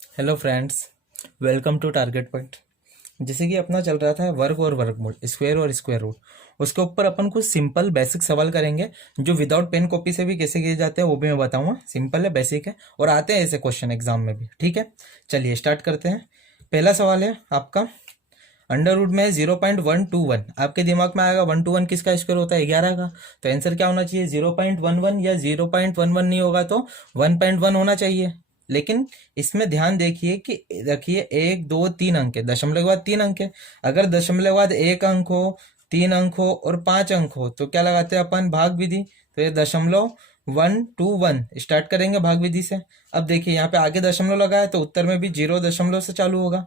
Hello friends, welcome to target point. जैसे कि अपना चल रहा था वर्ग और वर्गमूल, स्क्वायर और स्क्वायर रूट। उसके ऊपर अपन कुछ सिंपल बेसिक सवाल करेंगे जो विदाउट पेन कॉपी से भी कैसे किए जाते हैं वो भी मैं बताऊंगा। सिंपल है, बेसिक है और आते हैं ऐसे क्वेश्चन एग्जाम में भी। ठीक है, चलिए स्टार्ट करते हैं। पहला सवाल है आपका, अंडर रूट में 0.121। आपके दिमाग में आएगा 121 किसका स्क्वायर होता है? 11 का। तो आंसर क्या होना चाहिए? 0.11 या 0.11 नहीं होगा तो 1.1 होना चाहिए। लेकिन इसमें ध्यान देखिए कि रखिए 1 2 3 अंक है, दशमलव के बाद 3 अंक है। अगर दशमलव के बाद 1 अंक हो, 3 अंक हो और 5 अंक हो तो क्या लगाते हैं अपन? भाग विधि। तो ये दशमलव 121 स्टार्ट करेंगे भाग विधि से। अब देखिए यहाँ पे आगे दशमलव लगा है तो उत्तर में भी 0 दशमलव से चालू होगा।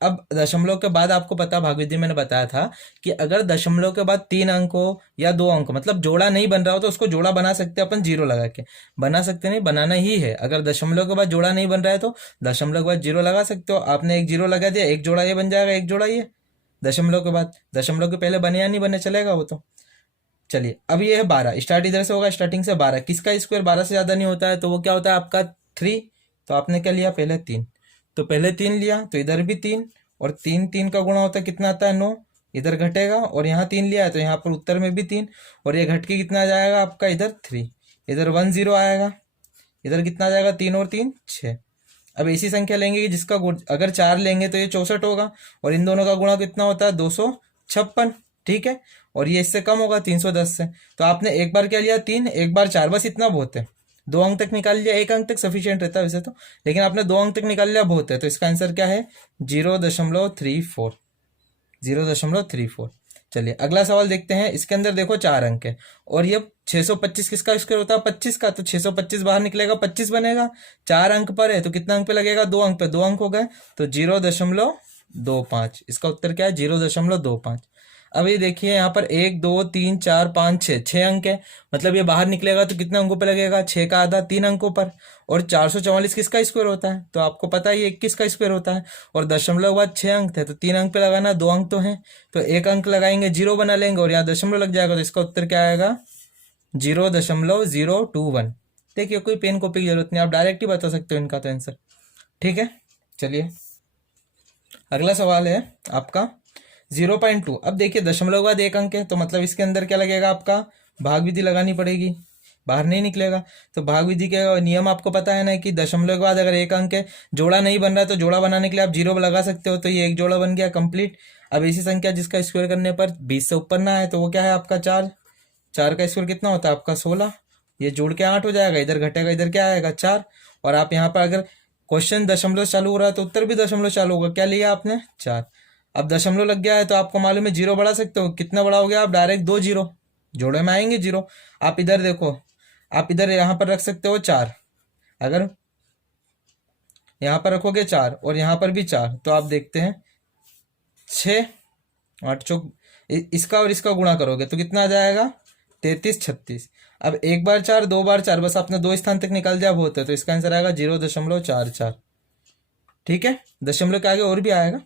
अब दशमलव के बाद आपको पता, भाग विधि मैंने बताया था कि अगर दशमलव के बाद 3 अंक हो या 2 अंक मतलब जोड़ा नहीं बन रहा हो तो उसको जोड़ा बना सकते हैं अपन 0 लगा के। बना सकते नहीं, बनाना ही है। अगर दशमलव के बाद जोड़ा नहीं बन रहा है तो दशमलव के बाद 0 लगा सकते हो। आपने एक 0 लगा दिया, एक जोड़ा ये बन जाएगा, एक जोड़ा ये। दशमलव के बाद, दशमलव के पहले बने या नहीं बने चलेगा वो तो। चलिए अब ये है 12, स्टार्ट इधर से होगा, स्टार्टिंग से 12। किसका स्क्वायर 12 से ज्यादा नहीं होता है तो वो क्या होता है आपका? 3। तो आपने क्या लिया? पहले 3। तो पहले 3 लिया तो इधर भी 3, और 3 3 का गुणा होता है कितना आता है? 9। इधर घटेगा और यहाँ 3 लिया है तो यहाँ पर उत्तर में भी 3, और ये घट के कितना आ जाएगा आपका? इधर 3, इधर 10 आएगा। इधर कितना आ जाएगा? 3 और 3 6। अब ऐसी संख्या लेंगे कि जिसका अगर 4 लेंगे तो ये 64 होगा, और इन दोनों का गुणा कितना होता है? 256। ठीक है, और ये इससे कम होगा 310 से। तो आपने एक बार क्या लिया? 3, एक बार 4, बस इतना बहुत है। 2 अंक तक निकाल लिया, 1 अंक तक सफिशियंट रहता है वैसे तो, लेकिन आपने 2 अंक तक निकाल लिया, बहुत है। तो इसका आंसर क्या है? 0.34। 0.34। चलिए अगला सवाल देखते हैं। इसके अंदर देखो 4 अंक है, और ये 625 किसका स्क्वायर होता है? 25 का। तो 625 बाहर निकलेगा, 25 बनेगा। 4 अंक पर है तो कितना अंक पे लगेगा? 2 अंक पे। 2 अंक हो गए तो 0.25। इसका उत्तर क्या है? 0.25। अब ये देखिए यहाँ पर 1 2 3 4 5 6, 6 अंक है। मतलब ये बाहर निकलेगा तो कितने अंकों पे लगेगा? 6 का आधा, 3 अंकों पर। और 444 किसका स्क्वायर होता है? तो आपको पता है ये 21 का स्क्वायर होता है। और दशमलव के बाद 6 अंक थे तो 3 अंक पे लगाना, 2 अंक तो हैं तो 1 अंक लगाएंगे, 0 बना लेंगे और यहाँ दशमलव लग जाएगा। तो इसका उत्तर क्या आएगा? 0.021। देखिए कोई पेन कॉपी की जरूरत नहीं, आप डायरेक्ट ही बता सकते हो इनका तो आंसर। ठीक है, चलिए अगला सवाल है आपका 0.2। अब देखिए दशमलव के बाद 1 अंक है तो मतलब इसके अंदर क्या लगेगा आपका? भाग विधि लगानी पड़ेगी, बाहर नहीं निकलेगा। तो भाग विधि के नियम आपको पता है ना कि दशमलव के बाद अगर 1 अंक है, जोड़ा नहीं बन रहा तो जोड़ा बनाने के लिए आप 0 लगा सकते हो। तो ये एक जोड़ा बन गया कंप्लीट। अब ऐसी संख्या जिसका स्क्वायर करने पर 20 से ऊपर ना है तो वो क्या है आपका? 4। 4 का स्क्वायर कितना होता है आपका? 16। ये जोड़ के 8 हो जाएगा, इधर घटेगा, इधर क्या आएगा? 4। और आप यहाँ पर अगर क्वेश्चन दशमलव चालू हो रहा है तो उत्तर भी दशमलव चालू होगा। क्या लिया आपने? 4। अब दशमलव लग गया है तो आपको मालूम है 0 बढ़ा सकते हो। कितना बड़ा हो गया? आप डायरेक्ट 2 0 जोड़े में आएंगे 0। आप इधर देखो, आप इधर यहाँ पर रख सकते हो 4। अगर यहाँ पर रखोगे 4 और यहाँ पर भी 4 तो आप देखते हैं 6 8 चौक, इसका और इसका गुणा करोगे तो कितना आ जाएगा? 33 36। अब एक बार 4, 2 बार 4, बस आपने 2 स्थान तक निकाल दिया, बहुत है। तो इसका आंसर आएगा 0.44। ठीक है, दशमलव के आगे और भी आएगा।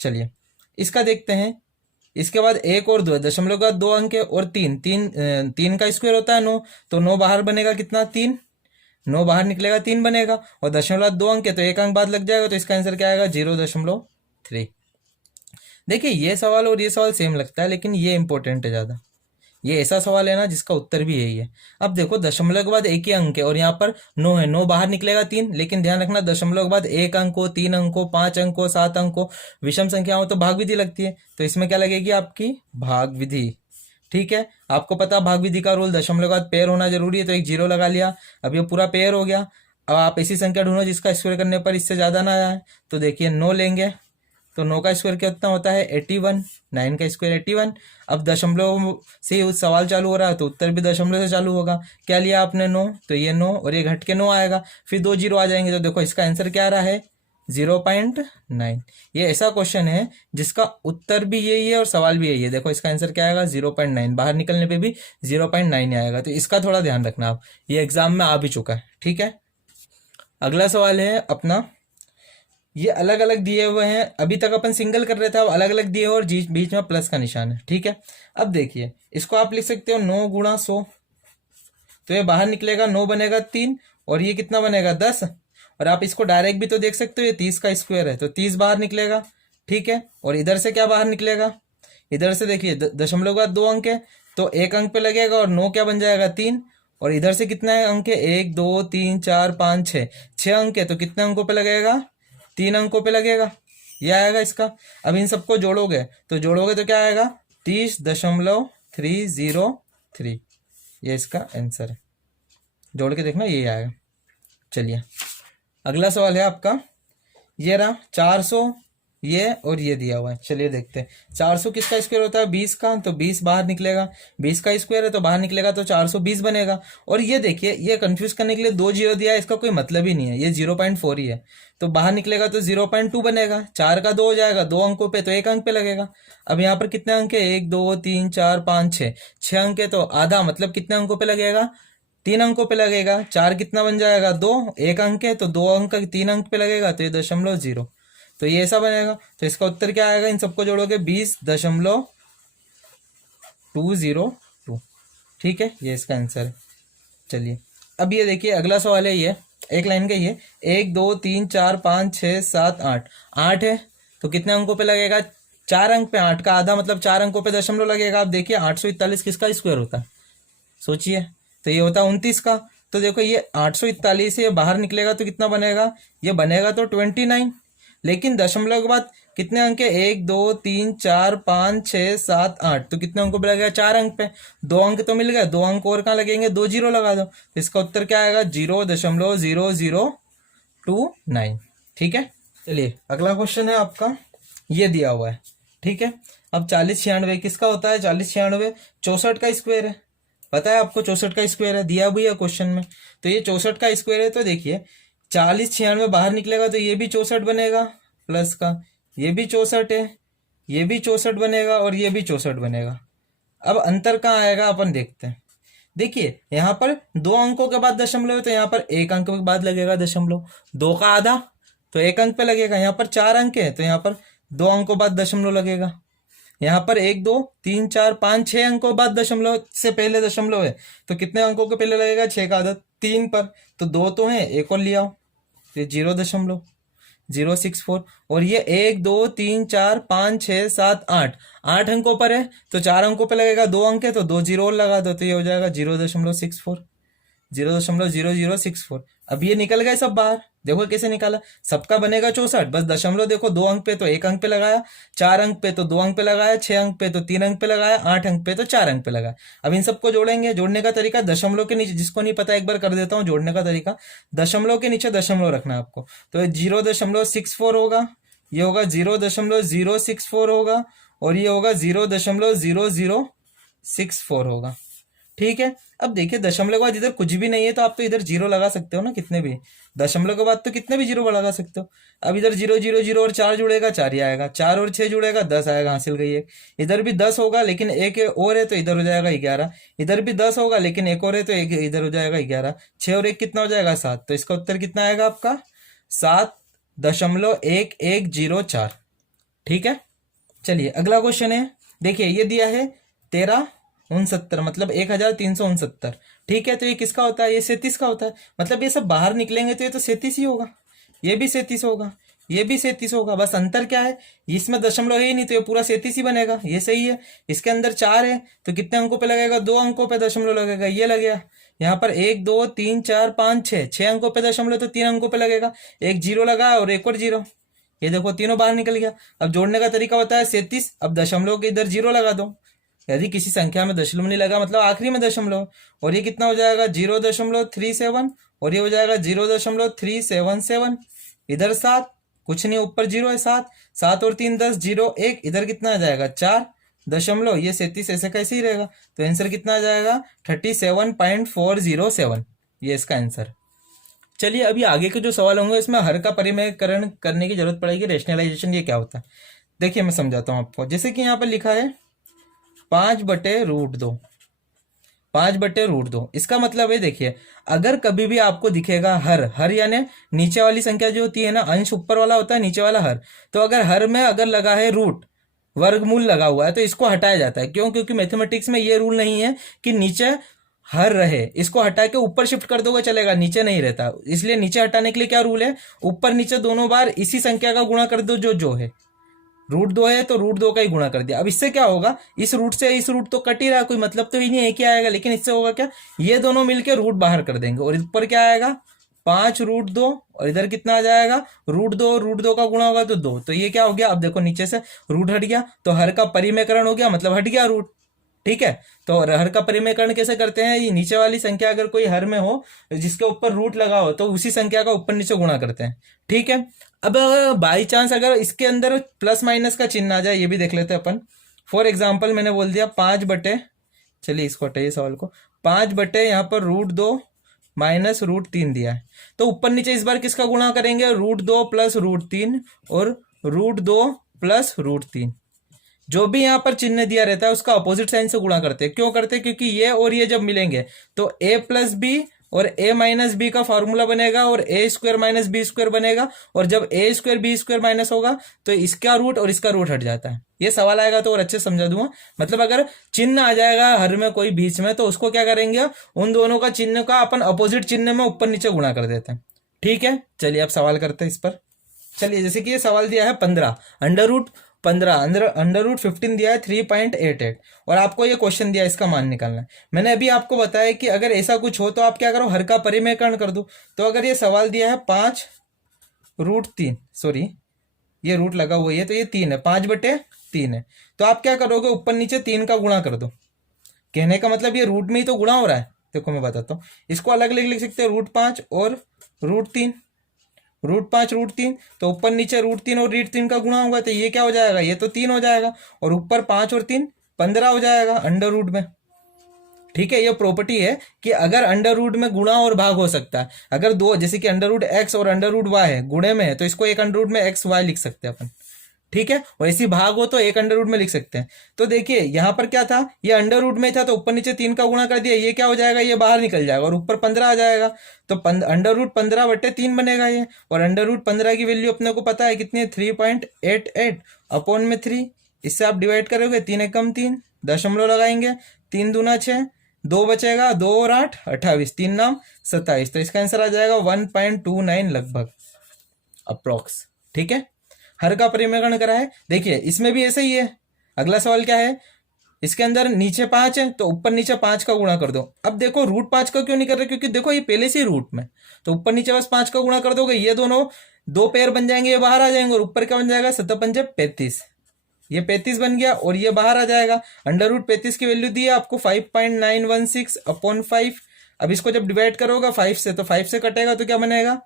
चलिए इसका देखते हैं। इसके बाद 1 और 2 है, दशमलव का 2 अंक है, और 3 का स्क्वायर होता है 9। तो 9 बाहर बनेगा कितना? 3। 9 बाहर निकलेगा, 3 बनेगा। और दशमलव 2 अंक है तो 1 अंक बाद लग जाएगा। तो इसका आंसर क्या आएगा? 0.3। देखिए ये सवाल और ये सवाल सेम लगता है, लेकिन ये इंपॉर्टेंट है ज्यादा। ये ऐसा सवाल है ना जिसका उत्तर भी यही है। अब देखो दशमलव के बाद एक ही अंक है और यहाँ पर 9 है, 9 बाहर निकलेगा 3। लेकिन ध्यान रखना दशमलव के बाद 1 अंक हो, 3 अंक हो, 5 अंक हो, 7 अंक हो, विषम संख्या हो तो भाग विधि लगती है। तो इसमें क्या लगेगी आपकी? भाग विधि। ठीक है, आपको पता भाग विधि का रूल, दशमलव के बाद पेयर होना जरूरी है तो एक 0 लगा लिया। अब ये पूरा पेयर हो गया। अब आप ऐसी संख्या ढूंढो जिसका स्क्वायर करने पर इससे ज्यादा ना आए। तो देखिए 9 लेंगे तो 9 का स्क्वायर कितना होता है? 81। 9 का स्क्वायर 81। अब दशमलव से उस सवाल चालू हो रहा है तो उत्तर भी दशमलव से चालू होगा। क्या लिया आपने? 9। तो ये 9 और ये घट के 9 आएगा, फिर 2 0 आ जाएंगे। तो देखो इसका आंसर क्या आ रहा है? 0.9। ये ऐसा क्वेश्चन है जिसका उत्तर भी यही है और सवाल भी यही है। देखो इसका आंसर क्या आएगा? 0.9। बाहर निकलने पे भी 0.9 आएगा। तो इसका थोड़ा ध्यान रखना आप, ये एग्जाम में आ भी चुका है। ठीक है, अगला सवाल है अपना, ये अलग अलग दिए हुए हैं। अभी तक अपन सिंगल कर रहे थे, अब अलग अलग दिए हुए और बीच में प्लस का निशान है। ठीक है, अब देखिए इसको आप लिख सकते हो 9 गुणा 100। तो ये बाहर निकलेगा, 9 बनेगा 3 और ये कितना बनेगा? 10। और आप इसको डायरेक्ट भी तो देख सकते हो, ये 30 का स्क्वायर है तो 30 बाहर निकलेगा, ठीक है। और इधर से क्या बाहर निकलेगा, इधर से देखिए दशमलव के बाद 2 अंक है तो 1 अंक पे लगेगा और 9 क्या बन जाएगा 3। और इधर से कितना है अंक है 1 2 3 4 5 6, 6 अंक है तो कितने अंकों पे लगेगा, 3 अंकों पे लगेगा, ये आएगा इसका। अब इन सबको जोड़ोगे तो क्या आएगा 30.303, ये इसका आंसर है। जोड़ के देखना यही आएगा। चलिए अगला सवाल है आपका, ये रहा 400, ये और ये दिया हुआ है। चलिए देखते हैं 400 किसका स्क्वायर होता है 20 का, तो 20 बाहर निकलेगा, 20 का स्क्वायर है तो बाहर निकलेगा तो 420 बनेगा। और ये देखिए ये कंफ्यूज करने के लिए 2 जीरो दिया है, इसका कोई मतलब ही नहीं है, ये 0.4 ही है तो बाहर निकलेगा तो 0.2 बनेगा। 4 का 2 हो जाएगा, 2 अंकों पे तो 1 अंक पे लगेगा। अब यहाँ पर कितने अंक है 1 2 3 4 5 6, 6 अंक है तो आधा मतलब कितने अंकों पे लगेगा, 3 अंकों पे लगेगा। 4 कितना बन जाएगा 2, 1 अंक है तो 2 अंक 3 अंक पे लगेगा तो ये 0.0, तो ये ऐसा बनेगा। तो इसका उत्तर क्या आएगा, इन सबको जोड़ोगे 20.202, ठीक है, ये इसका आंसर है। चलिए अब ये देखिए अगला सवाल है, ये एक लाइन का, ये 1 2 3 4 5 6 7 8, 8 है तो कितने अंकों पे लगेगा, 4 अंक पे। 8 का आधा मतलब 4 अंकों पे दशमलव लगेगा। आप देखिए 841 किसका स्क्वायर होता है, सोचिए, तो ये होता है 29 का। तो देखो ये 841 ये बाहर निकलेगा तो कितना बनेगा, ये बनेगा तो 29। लेकिन दशमलव के बाद कितने अंक है 1 2 3 4 5 6 7 8, तो कितने अंकों पे लगेगा, 4 अंक पे। 2 अंक तो मिल गए, 2 अंक और कहाँ लगेंगे, 2 जीरो लगा दो, तो इसका उत्तर क्या आएगा 0.0029, ठीक है। चलिए अगला क्वेश्चन है आपका, ये दिया हुआ है, ठीक है। अब 4096 किसका होता है, 4096 64 का स्क्वायर है, पता है आपको 64 का स्क्वायर है, दिया हुआ है क्वेश्चन में। तो ये 64 का स्क्वायर है तो देखिए 4096 बाहर निकलेगा तो ये भी 64 बनेगा, प्लस का ये भी 64 है, ये भी 64 बनेगा और ये भी 64 बनेगा। अब अंतर कहाँ आएगा अपन देखते हैं। देखिए यहाँ पर 2 अंकों के बाद दशमलव है तो यहाँ पर 1 अंक के बाद लगेगा दशमलव, 2 का आधा तो 1 अंक पे लगेगा। यहाँ पर 4 अंक है तो यहाँ पर 2 अंकों बाद दशमलव लगेगा। यहाँ पर 1 2 3 4 5 6 अंकों बाद दशमलव से पहले दशमलव है तो कितने अंकों के पहले लगेगा, 6 का आधा 3 पर, तो 2 तो है, एक और लिया, तो 0.064। और ये 1 2 3 4 5 6 7 8, 8 अंकों पर है तो 4 अंकों पे लगेगा, 2 अंक है तो 2 जीरो और लगा दो तो ये हो जाएगा 0.64, 0.0064। अब ये निकल गए सब बाहर, देखो कैसे निकाला, सबका बनेगा 64, बस दशमलव देखो 2 अंक पे तो 1 अंक पे लगाया, 4 अंक पे तो 2 अंक पे लगाया, 6 अंक पे तो 3 अंक पे लगाया, 8 अंक पे तो 4 अंक पे लगाया। अब इन सबको जोड़ेंगे, जोड़ने का तरीका दशमलव के नीचे, जिसको नहीं पता एक बार कर देता हूँ जोड़ने का तरीका, दशमलव के नीचे दशमलव रखना है आपको। तो 0.64 होगा, ये होगा 0.064 होगा और ये होगा 0.0064 होगा, ठीक है। अब देखिए दशमलव के बाद इधर कुछ भी नहीं है तो आप तो इधर जीरो लगा सकते हो ना, कितने भी, दशमलव के बाद तो कितने भी जीरो लगा सकते हो। अब इधर 0 0 0 और 4 जुड़ेगा 4 ही आएगा, 4 और 6 जुड़ेगा 10 आएगा, हासिल गई है। इधर भी 10 होगा लेकिन एक और है तो इधर हो जाएगा 11, इधर भी 10 होगा लेकिन एक और है तो एक इधर हो जाएगा 11, 6 और 1 कितना हो जाएगा 7, तो इसका उत्तर कितना आएगा आपका 7.1104, ठीक है। चलिए अगला क्वेश्चन है, देखिए ये दिया है 1369 मतलब 1369, ठीक है। तो ये किसका होता है, ये 37 का होता है, मतलब ये सब बाहर निकलेंगे तो ये तो 37 ही होगा, ये भी 37 होगा, ये भी 37 होगा, बस अंतर क्या है, इसमें दशमलव है ही नहीं तो ये पूरा 37 ही बनेगा, ये सही है। इसके अंदर 4 है तो कितने अंकों पे लगेगा, 2 अंकों पे दशमलव लगेगा, ये लगेगा। यहाँ पर 1 2 3 4 5 6, 6 अंकों पे दशमलव तो 3 अंकों पे लगेगा, एक जीरो लगा और एक और जीरो, ये देखो तीनों बाहर निकल गया। अब जोड़ने का तरीका होता है 37, अब दशमलव के इधर जीरो लगा दो, यदि किसी संख्या में दशमलव नहीं लगा मतलब आखिरी में दशमलव, और ये कितना हो जाएगा 0.37 और ये हो जाएगा 0.377। इधर 7 कुछ नहीं, ऊपर 0 है, 7 7 और 3 10, 0 1, इधर कितना आ जाएगा 4 दशमलव, ये 37 ऐसे कैसे ही रहेगा, तो आंसर कितना आ जाएगा 37.407, ये इसका आंसर। चलिए अभी आगे के जो सवाल होंगे इसमें हर का परिमेयकरण करने की जरूरत पड़ेगी, रेशनलाइजेशन ये क्या होता है देखिए मैं समझाता हूँ आपको। जैसे कि यहाँ पर लिखा है 5/√2, 5/√2, इसका मतलब है देखिए अगर कभी भी आपको दिखेगा हर यानी नीचे वाली संख्या जो होती है ना, अंश ऊपर वाला होता है नीचे वाला हर, तो अगर हर में अगर लगा है रूट, वर्गमूल लगा हुआ है तो इसको हटाया जाता है। क्यों, क्योंकि मैथमेटिक्स में ये रूल नहीं है कि नीचे हर रहे, इसको हटा के ऊपर शिफ्ट कर दोगे चलेगा, नीचे नहीं रहता, इसलिए नीचे हटाने के लिए क्या रूल है, ऊपर नीचे दोनों बार इसी संख्या का गुणा कर दो जो है। रूट 2 है तो रूट 2 का ही गुणा कर दिया। अब इससे क्या होगा, इस रूट से इस रूट तो कट ही रहा, कोई मतलब तो ही नहीं है क्या आएगा, लेकिन इससे होगा क्या, ये दोनों मिलके रूट बाहर कर देंगे और ऊपर क्या आएगा 5√2 और इधर कितना आ जाएगा रूट दो का गुणा होगा तो 2, तो ये क्या हो गया, अब देखो नीचे से रूट हट गया तो हर का परिमेयकरण हो गया, मतलब हट गया रूट। ठीक है, तो हर का परिमेयकरण कैसे करते हैं, ये नीचे वाली संख्या अगर कोई हर में हो जिसके ऊपर रूट लगा हो तो उसी संख्या का ऊपर नीचे गुणा करते हैं। ठीक है, अब बाई चांस अगर इसके अंदर प्लस माइनस का चिन्ह आ जाए, ये भी देख लेते हैं अपन। फॉर एग्जाम्पल मैंने बोल दिया 5/, चलिए इसको हटाइए सवाल को, 5/, यहाँ पर √2 माइनस √3 दिया है, तो ऊपर नीचे इस बार किसका गुणा करेंगे, √2 प्लस √3 और √2 प्लस √3। जो भी यहाँ पर चिन्ह दिया रहता है उसका अपोजिट साइन से गुणा करते हैं। क्यों करते हैं, क्योंकि ये और ये जब मिलेंगे तो a प्लस बी और a माइनस बी का फॉर्मूला बनेगा और a² माइनस बी स्क्वायर बनेगा, और जब a² b² माइनस होगा तो इसका रूट और इसका रूट हट जाता है। ये सवाल आएगा तो और अच्छे समझा दूंगा, मतलब अगर चिन्ह आ जाएगा हर में कोई बीच में तो उसको क्या करेंगे, उन दोनों का चिन्ह का अपन अपोजिट चिन्ह में ऊपर नीचे गुणा कर देते हैं। ठीक है, चलिए अब सवाल करते हैं इस पर। चलिए जैसे कि ये सवाल दिया है 15, अंडर रूट 15 दिया है 3.88 और आपको ये क्वेश्चन दिया है इसका मान निकालना है। मैंने अभी आपको बताया कि अगर ऐसा कुछ हो तो आप क्या करो, हर का परिमेयकरण कर दो। तो अगर ये सवाल दिया है 5√3, सॉरी ये रूट लगा हुआ है तो ये 3 है, 5/3 है, तो आप क्या करोगे, ऊपर नीचे 3 का गुणा कर दो। कहने का मतलब ये रूट में ही तो गुणा हो रहा है। देखो मैं बताता हूँ, इसको अलग लिख सकते हैं, √5 और √3, √5 √3, तो ऊपर नीचे √3 और √3 का गुणा होगा तो ये क्या हो जाएगा, ये तो 3 हो जाएगा, और ऊपर 5 और 3 15 हो जाएगा अंडर रूट में। ठीक है, ये प्रॉपर्टी है कि अगर अंडर रूट में गुणा और भाग हो सकता है, अगर दो जैसे कि अंडर रूट x और अंडर रूट y है गुणे में है तो इसको एक अंडर रूट में x y लिख सकते हैं अपन। ठीक है, और इसी भाग हो तो एक अंडर रूट में लिख सकते हैं। तो देखिए यहाँ पर क्या था, ये अंडर रूट में था तो ऊपर नीचे 3 का गुणा कर दिया, ये क्या हो जाएगा, ये बाहर निकल जाएगा और ऊपर 15 आ जाएगा, तो अंडर रूट 15/3 बनेगा ये, और अंडर रूट 15 की वैल्यू अपने को पता है कितनी है, 3.88 अपॉन में 3, इससे आप डिवाइड करोगे, 3 एकम 3, दशमलव लगाएंगे, 3 दूना 6, 2 बचेगा, 2 और 8 28, 3 नाम 27, तो इसका आंसर आ जाएगा 1.29 लगभग अप्रोक्स। ठीक है, हर का परिमेयकरण करा है। देखिए इसमें भी ऐसे ही है। अगला सवाल क्या है, इसके अंदर नीचे 5 है तो ऊपर नीचे 5 का गुणा कर दो। अब देखो √5 का क्यों नहीं कर रहे, क्योंकि देखो ये पहले से रूट में, तो ऊपर नीचे बस 5 का गुणा कर दोगे, ये दोनों 2 पेयर बन जाएंगे, ये बाहर आ जाएंगे, और ऊपर क्या बन जाएगा, 7×5 35, ये 35 बन गया और ये बाहर आ जाएगा। अंडर रूट 35 की वैल्यू दी है आपको 5.916 अपॉन 5। अब इसको जब डिवाइड करोगे 5 से तो 5 से कटेगा तो क्या बनेगा,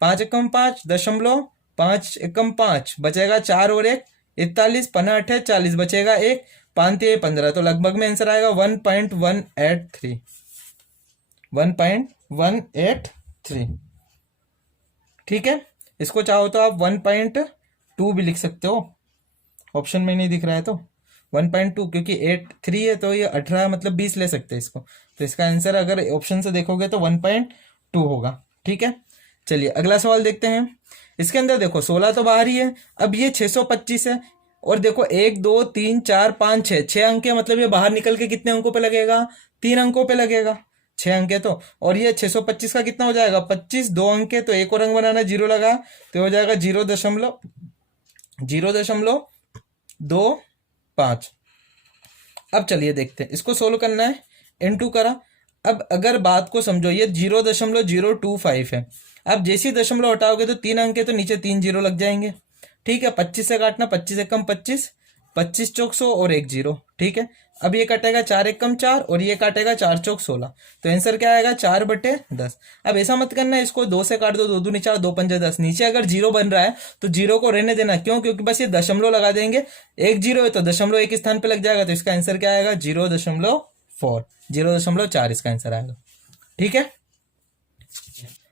5 एकम 5 दशमलव 5 एकम 5 बचेगा, 4 और 1 41, 5 40 बचेगा 1, 5 15, तो लगभग में आंसर आएगा 1.183, 1.183। ठीक है, इसको चाहो तो आप 1.2 भी लिख सकते हो, ऑप्शन में नहीं दिख रहा है तो 1.2, क्योंकि 3 है तो ये 18 मतलब 20 ले सकते हैं इसको, तो इसका आंसर अगर ऑप्शन से देखोगे तो 1.2 होगा। ठीक है, चलिए अगला सवाल देखते हैं। इसके अंदर देखो 16 तो बाहर ही है, अब ये 625 है, और देखो 1 2 3 4 5 6 अंक है, मतलब ये बाहर निकल के कितने अंकों पे लगेगा, 3 अंकों पे लगेगा, 6 अंक है तो, और ये 625 का कितना हो जाएगा 25, 2 अंक है तो एक और अंक बनाना, 0 लगा तो हो जाएगा 0.025। अब चलिए देखते हैं, इसको सोल्व करना है, n2 करा। अब अगर बात को समझो, ये 0.025 है, अब जैसे दशमलव हटाओगे तो 3 अंक है तो नीचे 3 0 लग जाएंगे। ठीक है, 25 से काटना, 25 एकम 25, 25 चौक 100 और 1 0। ठीक है, अब ये कटेगा 4 एकम 4 और ये काटेगा 4 चौक 16, तो आंसर क्या आएगा 4/10। अब ऐसा मत करना, इसको 2 से काट दो, 2 दूनी 4, 2 पंजे 10, नीचे अगर 0 बन रहा है तो 0 को रहने देना, क्यों, क्योंकि बस ये दशमलव लगा देंगे, 1 0 है तो दशमलव एक स्थान पे लग जाएगा, तो इसका आंसर क्या आएगा 0.4, 0.4 इसका आंसर आएगा। ठीक है,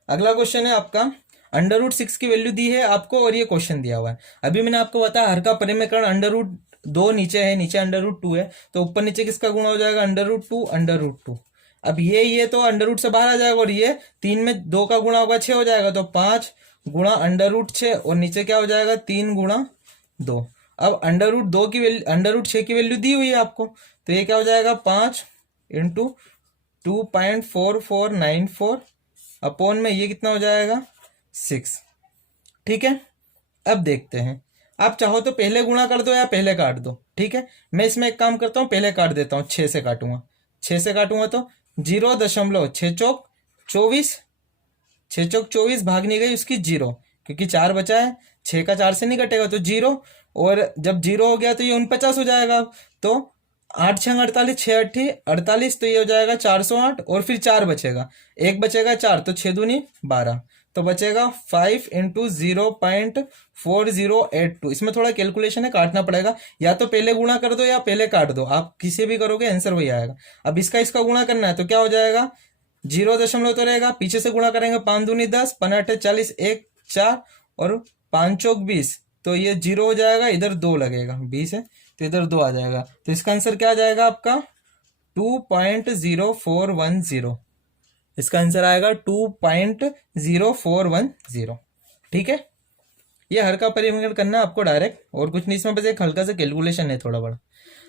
अगला क्वेश्चन है आपका, अंडर रूट 6 की वैल्यू दी है आपको और ये क्वेश्चन दिया हुआ है। अभी मैंने आपको बताया हर का परिमेयकरण अंडर रूट 2 नीचे है, नीचे अंडर रूट 2 है, तो ऊपर नीचे किसका गुणा हो जाएगा, अंडर रूट 2 अंडर रूट 2। अब ये तो अंडर रूट से बाहर आ जाएगा और ये 3 में 2 का गुणा होगा 6 हो जाएगा, तो 5 गुणा अंडर रूट 6 और नीचे क्या हो जाएगा 3 गुणा 2। अब अंडर रूट 2 की वैल्यू, अंडर रूट 6 की वैल्यू दी हुई है आपको, तो ये क्या हो जाएगा 5 इंटू 2.4494 अपॉन में ये कितना हो जाएगा 6। ठीक है, अब देखते हैं, आप चाहो तो पहले गुणा कर दो या पहले काट दो। ठीक है, मैं इसमें एक काम करता हूँ, पहले काट देता हूँ, 6 से काटूंगा। 6 से काटूंगा तो 0.6 चौक 24, 6 चौक 24 भाग नहीं गई उसकी 0, क्योंकि 4 बचा है, 6 का 4 से नहीं कटेगा तो 0, और जब 0 हो गया तो ये 49 हो जाएगा। तो 8 6 48, 6 8 48, तो ये हो जाएगा 408, और फिर 4 बचेगा, एक बचेगा 4, तो 6 दूनी 12, तो बचेगा 5 इंटू 0.4082। इसमें थोड़ा कैलकुलेशन है, काटना पड़ेगा, या तो पहले गुणा कर दो या पहले काट दो, आप किसी भी करोगे आंसर वही आएगा। अब इसका गुणा करना है तो क्या हो जाएगा, 0 तो रहेगा, पीछे से गुणा करेंगे, 5 दूनी 10, 15 40, 1 4, और 5 चौक 20, तो ये 0 हो जाएगा, इधर 2 लगेगा, 20 है तो इधर 2 आ जाएगा। तो इसका आंसर क्या आ जाएगा आपका 2.0410। इसका आंसर आएगा 2.0410। ठीक है, ये हर का परिमाण करना है आपको डायरेक्ट, और कुछ नहीं, इसमें बस एक हल्का सा कैलकुलेशन है थोड़ा बड़ा।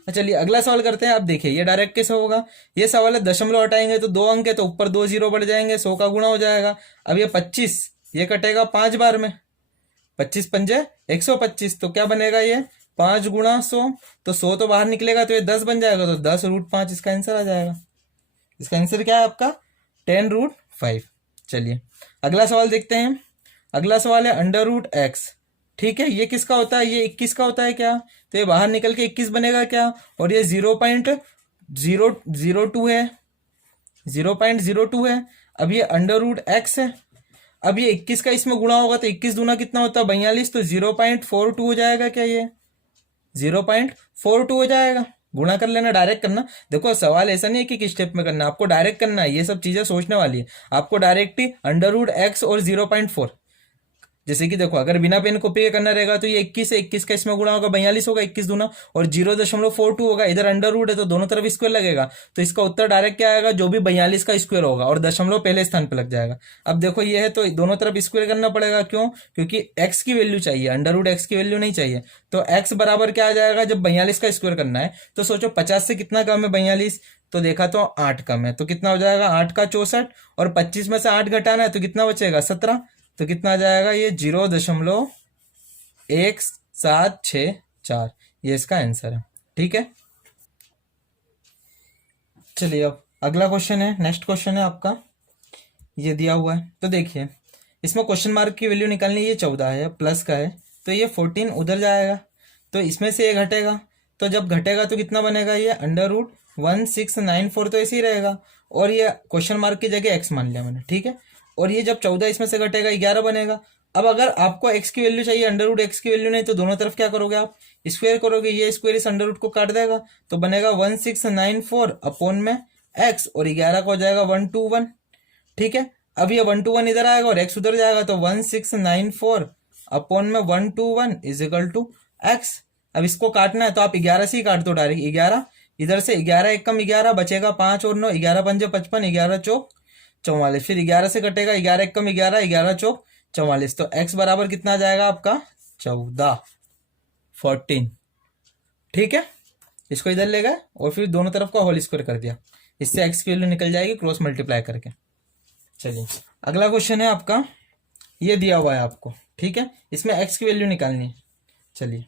चलिए अगला सवाल करते हैं। अब देखिए ये डायरेक्ट कैसे होगा, ये सवाल है दशमलव हटाएंगे तो 2 अंक है, तो ऊपर 2 0 बढ़ जाएंगे, 100 का गुणा हो जाएगा। अब ये 25 ये कटेगा 5 बार में, 25 पंजे 125, तो क्या बनेगा ये 5 गुणा 100, तो 100 तो बाहर निकलेगा तो ये 10 बन जाएगा, तो 10√5 इसका आंसर आ जाएगा। इसका आंसर क्या है आपका 10√5। चलिए अगला सवाल देखते हैं। अगला सवाल है अंडर रूट x। ठीक है, ये किसका होता है, ये 21 का होता है क्या, तो ये बाहर निकल के 21 बनेगा क्या, और ये 0.002 है, 0.02 है। अब ये अंडर रूट x है, अब ये 21 का इसमें गुणा होगा तो 21 दूना कितना होता है 42, तो 0.42 हो जाएगा क्या, ये 0.42 हो जाएगा। गुणा कर लेना, डायरेक्ट करना। देखो सवाल ऐसा नहीं है कि किस स्टेप में करना है, आपको डायरेक्ट करना है, ये सब चीजें सोचने वाली है आपको। डायरेक्ट ही अंडर रूट x और 0.4, जैसे कि देखो अगर बिना पेन कॉपी के करना रहेगा तो ये 21 है, 21 का इसमें गुणा होगा 42 होगा, 21 दूना, और 0.42 होगा, इधर अंडर रूट है तो दोनों तरफ स्क्वायर लगेगा, तो इसका उत्तर डायरेक्ट क्या आएगा, जो भी 42 का स्क्वायर होगा, और दशमलव पहले स्थान पे लग जाएगा। अब देखो ये है तो दोनों तरफ स्क्वायर करना पड़ेगा, क्यों, क्योंकि x की वैल्यू चाहिए, अंडर रूट x की वैल्यू नहीं चाहिए। तो x बराबर क्या आ जाएगा, जब 42 का स्क्वायर करना है तो सोचो 50 से कितना कम है 42, तो देखा तो 8 कम है, तो कितना हो जाएगा 8 का 64, और 25 में से 8 घटाना है तो कितना बचेगा 17, तो कितना आ जाएगा ये 0.1764, ये इसका आंसर है। ठीक है, चलिए अब अगला क्वेश्चन है, नेक्स्ट क्वेश्चन है आपका, ये दिया हुआ है। तो देखिए इसमें क्वेश्चन मार्क की वैल्यू निकालनी, ये 14 है, प्लस का है, तो ये 14 उधर जाएगा, तो इसमें से ये घटेगा, तो जब घटेगा तो कितना बनेगा, ये अंडर रूट 1694, तो ऐसे ही रहेगा, और ये क्वेश्चन मार्क की जगह x मान लिया मैंने। ठीक है, और ये जब 14 इसमें से घटेगा 11 बनेगा। अब अगर आपको x की वैल्यू चाहिए, अंडर रूट x की वैल्यू नहीं, तो दोनों तरफ क्या करोगे आप, स्क्वायर करोगे, ये स्क्वायर इस अंडर रूट को काट देगा, तो बनेगा 1694 अपॉन में x, और 11 का हो जाएगा 121। ठीक है, अब ये 121 इधर आएगा और x उधर जाएगा, तो 1694 अपॉन में 121 इज इक्वल टू x। अब इसको काटना है तो आप 11 से ही काट दो डायरेक्ट, 11 इधर से, 11 एक कम 11 बचेगा, 5 और 9, 11 पंजे 55, 11 चौक 44, फिर 11 से कटेगा, 11 एक कम 11, 11 चौक 44, तो x बराबर कितना आ जाएगा आपका 14। ठीक है, इसको इधर ले गए और फिर दोनों तरफ का होल स्क्वायर कर दिया, इससे x की वैल्यू निकल जाएगी क्रॉस मल्टीप्लाई करके। चलिए अगला क्वेश्चन है आपका, ये दिया हुआ है आपको। ठीक है, इसमें x की वैल्यू निकालनी है। चलिए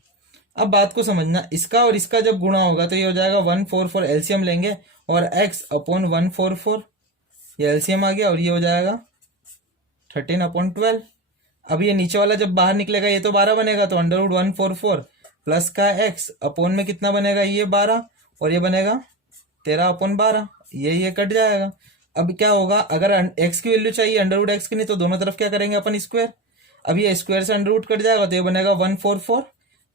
अब बात को समझना, इसका और इसका जब गुणा होगा तो ये हो जाएगा 144, एलसीएम लेंगे, और x अपॉन 144, ये एलसीएम आ गया, और ये हो जाएगा 13/12। अब ये नीचे वाला जब बाहर निकलेगा ये तो 12 बनेगा, तो अंडर रूट 144 प्लस का x अपॉन में कितना बनेगा, ये 12, और ये बनेगा 13/12, ये कट जाएगा। अब क्या होगा, अगर x की वैल्यू चाहिए अंडर रूट x की, नहीं तो दोनों तरफ क्या करेंगे अपन स्क्वायर। अब ये स्क्वायर से अंडर रूट कट जाएगा, तो ये बनेगा 144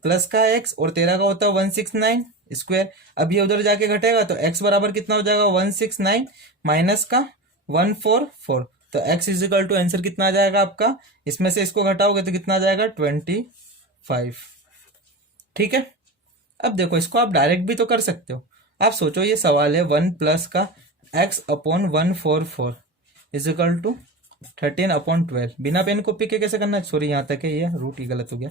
प्लस का x, और 13 का होता है 169 स्क्वायर। अब ये उधर जाके घटेगा तो x बराबर कितना हो जाएगा 169 माइनस का 144, तो x is equal to answer कितना आ जाएगा आपका, इसमें से इसको घटाओगे तो कितना आ जाएगा 25। ठीक है, अब देखो इसको आप डायरेक्ट भी तो कर सकते हो। आप सोचो ये सवाल है 1 प्लस का x upon 144 is equal to 13/12। बिना पेन कॉपी के कैसे करना है, सॉरी यहाँ तक है, ये रूट ही गलत हो गया,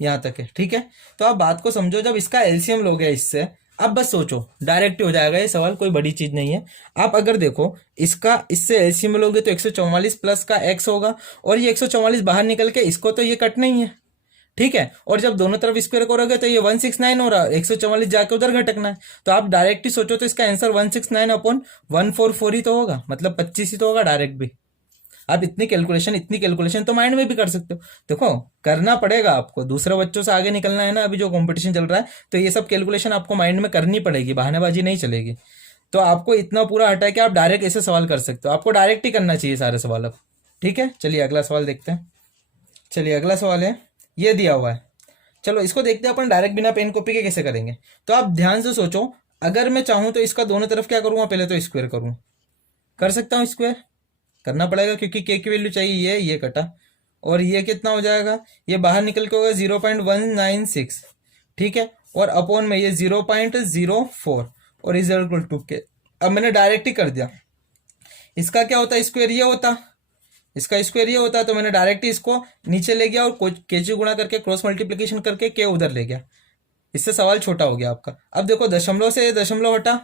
यहाँ तक है। ठीक है, तो आप बात को समझो, जब इसका एलसीएम लोगे इससे, अब बस सोचो, डायरेक्ट ही हो जाएगा ये सवाल, कोई बड़ी चीज नहीं है। आप अगर देखो इसका इससे एलसीएम लोगे तो 144 प्लस का एक्स होगा, और ये 144 बाहर निकल के इसको तो ये कटना ही है, ठीक है। और जब दोनों तरफ स्क्वायर करोगे तो ये 169 हो रहा है, 144 जाके उधर घटकना है, तो आप डायरेक्ट ही सोचो तो इसका आंसर 169 अपॉन 144 ही तो होगा, मतलब 25 ही तो होगा डायरेक्ट भी। आप इतनी कैलकुलेशन तो माइंड में भी कर सकते हो। देखो करना पड़ेगा आपको, दूसरे बच्चों से आगे निकलना है ना, अभी जो कंपटीशन चल रहा है, तो ये सब कैलकुलेशन आपको माइंड में करनी पड़ेगी, बहानेबाजी नहीं चलेगी। तो आपको इतना पूरा हटा के आप डायरेक्ट ऐसे सवाल कर सकते हो, आपको डायरेक्ट ही करना चाहिए सारे सवाल अब। ठीक है, चलिए अगला सवाल देखते हैं। चलिए अगला सवाल है, ये दिया हुआ है, चलो इसको देखते हैं अपन डायरेक्ट बिना पेन कॉपी के कैसे करेंगे। तो आप ध्यान से सोचो, अगर मैं चाहूं तो इसका दोनों तरफ क्या करूंगा, पहले तो स्क्वायर करूँ, कर सकता हूँ स्क्वायर, करना पड़ेगा क्योंकि के की वैल्यू चाहिए, ये कटा, और ये कितना हो जाएगा, ये बाहर निकल के होगा 0.196, ठीक है, और अपॉन में ये 0.04 और इज इक्वल टू के। अब मैंने डायरेक्ट ही कर दिया, इसका क्या होता है स्क्वायर ये होता, इसका स्क्वायर ये होता, तो मैंने डायरेक्ट ही इसको नीचे ले गया और केजी गुणा करके क्रॉस मल्टीप्लीकेशन करके के उधर ले गया, इससे सवाल छोटा हो गया आपका। अब देखो दशमलव से दशमलव हटा,